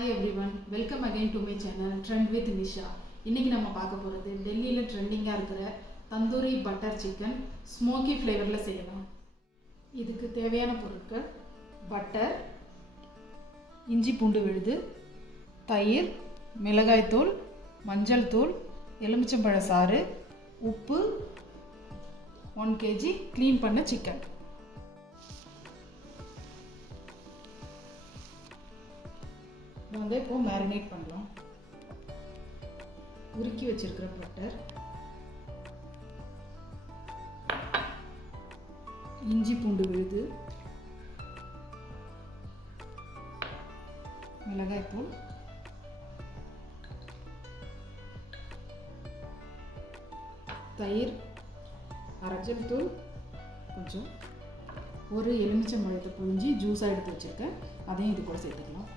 Hi everyone, welcome again to my channel Trend with Nisha. இன்னைக்கு நம்ம பார்க்க போறது டெல்லியில ட்ரெண்டிங்கா இருக்கிற தந்தூரி பட்டர் சிக்கன் ஸ்மோக்கி ஃப்ளேவர்ல செய்யலாம். இதுக்கு தேவையான பொருட்கள் பட்டர், இஞ்சி பூண்டு விழுது, தயிர், மிளகாய் தூள், மஞ்சள் தூள், எலுமிச்சம்பழ சாறு, உப்பு, 1 kg க்ளீன் பண்ண சிக்கன். வந்து இப்போ மேரினேட் பண்ணலாம். உருக்கி வச்சிருக்கிற பட்டர், இஞ்சி பூண்டு விழுது, மிளகாய் தூள், தயிர், மஞ்சள் தூள் கொஞ்சம், ஒரு எலுமிச்சம்பழத்தை புழிஞ்சி ஜூஸாக எடுத்து வச்சுருக்கேன், அதையும் இது கூட சேர்த்துக்கலாம்.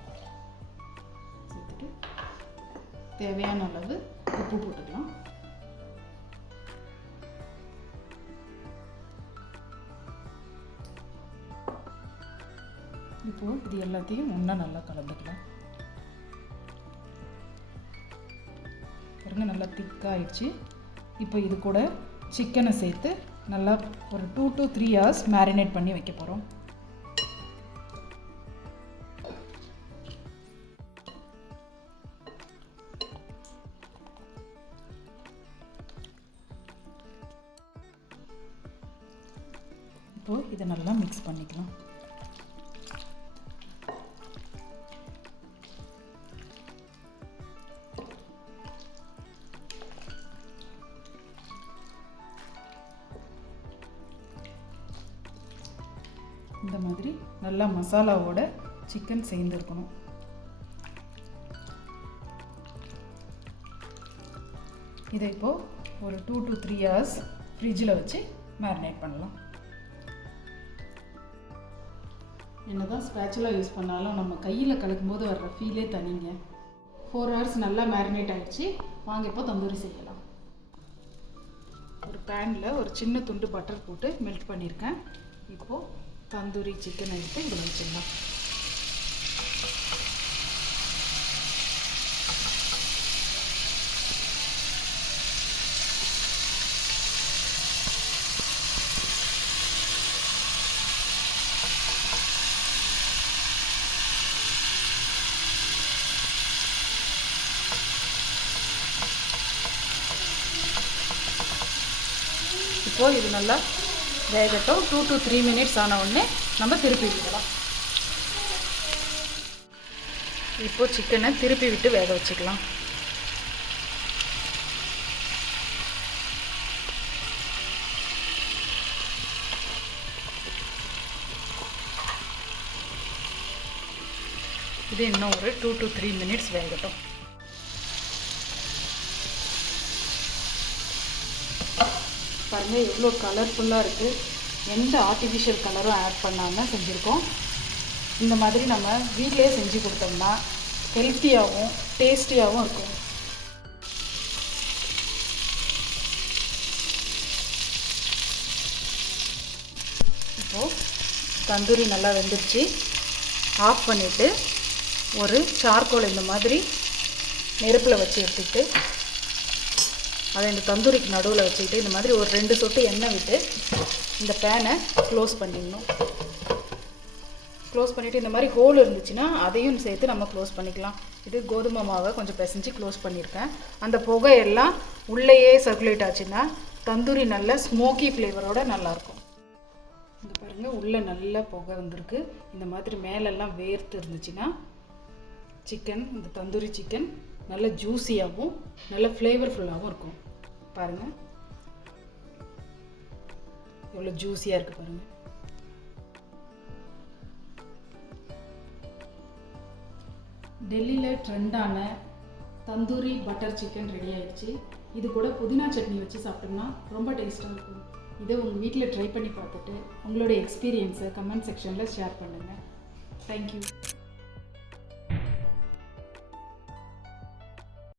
தேவையான அளவு உப்பு போட்டுக்கலாம். இப்போ இது எல்லாத்தையும் ஒன்றா நல்லா கலந்துக்கலாம். பாருங்க, நல்லா திக்காயிடுச்சு. இப்போ இது கூட சிக்கனை சேர்த்து நல்லா ஒரு 2 to 3 hours மேரினேட் பண்ணி வைக்க போகிறோம். இப்போ இதை நல்லா மிக்ஸ் பண்ணிக்கலாம். இந்த மாதிரி நல்லா மசாலாவோட சிக்கன் சேர்ந்துருக்கணும். இதை இப்போ ஒரு 2 to 3 hours ஃப்ரிட்ஜில் வச்சு மேரினேட் பண்ணலாம். என்னதான் ஸ்பேச்சுலா யூஸ் பண்ணாலும் நம்ம கையில் கலக்கும்போது வர்ற ஃபீலே தனிங்க. 4 hours நல்லா மேரினேட் ஆகிடுச்சு. வாங்க இப்போ தந்தூரி செய்யலாம். ஒரு பேனில் ஒரு சின்ன துண்டு பட்டர் போட்டு மெல்ட் பண்ணியிருக்கேன். இப்போது தந்தூரி சிக்கனை எடுத்து இதில் வச்சிடலாம். இப்போது இது நல்லா வேகட்டும். 2 to 3 minutes ஆன உடனே நம்ம திருப்பி விடலாம். இப்போது சிக்கனை திருப்பி விட்டு வேக வச்சுக்கலாம். இது இன்னும் ஒரு 2 to 3 minutes வேகட்டும். பாருங்கள், எவ்வளோ கலர்ஃபுல்லாக இருக்குது. எந்த ஆர்டிஃபிஷியல் கலரும் ஆட் பண்ணாமல் செஞ்சுருக்கோம். இந்த மாதிரி நம்ம வீட்டிலே செஞ்சு கொடுத்தோம்னா ஹெல்த்தியாகவும் டேஸ்டியாகவும் இருக்கும். இப்போது தந்தூரி நல்லா வெந்துருச்சு. ஆஃப் பண்ணிவிட்டு ஒரு சார்கோல் இந்த மாதிரி நெருப்பில் வச்சு எடுத்துக்கிட்டு அதை இந்த தந்தூரிக்கு நடுவில் வச்சுக்கிட்டு இந்த மாதிரி ஒரு 2 சொட்டு எண்ணெய் விட்டு இந்த பேனை க்ளோஸ் பண்ணிடணும். க்ளோஸ் பண்ணிவிட்டு இந்த மாதிரி ஹோல் இருந்துச்சுன்னா அதையும் சேர்த்து நம்ம க்ளோஸ் பண்ணிக்கலாம். இது கோதுமை மாவை கொஞ்சம் பிசைஞ்சு க்ளோஸ் பண்ணியிருக்கேன். அந்த புகையெல்லாம் உள்ளேயே சர்க்குலேட் ஆச்சுன்னா தந்தூரி நல்ல ஸ்மோக்கி ஃப்ளேவரோடு நல்லாயிருக்கும். இந்த பாருங்கள், உள்ளே நல்ல புகை வந்திருக்கு. இந்த மாதிரி மேலெல்லாம் வேர்த்து இருந்துச்சுன்னா சிக்கன், இந்த தந்தூரி சிக்கன் நல்ல ஜூஸியாகவும் நல்ல ஃப்ளேவர்ஃபுல்லாகவும் இருக்கும். பாருங்கள், எவ்வளோ ஜூஸியாக இருக்குது பாருங்கள். டெல்லியில் ட்ரெண்டான தந்தூரி பட்டர் சிக்கன் ரெடி ஆயிடுச்சு. இது கூட புதினா சட்னி வச்சு சாப்பிட்டோம்னா ரொம்ப டேஸ்ட்டாக இருக்கும். இதை உங்கள் வீட்டில் ட்ரை பண்ணி பார்த்துட்டு உங்களோட எக்ஸ்பீரியன்ஸை கமெண்ட் செக்ஷனில் ஷேர் பண்ணுங்கள். தேங்க்யூ.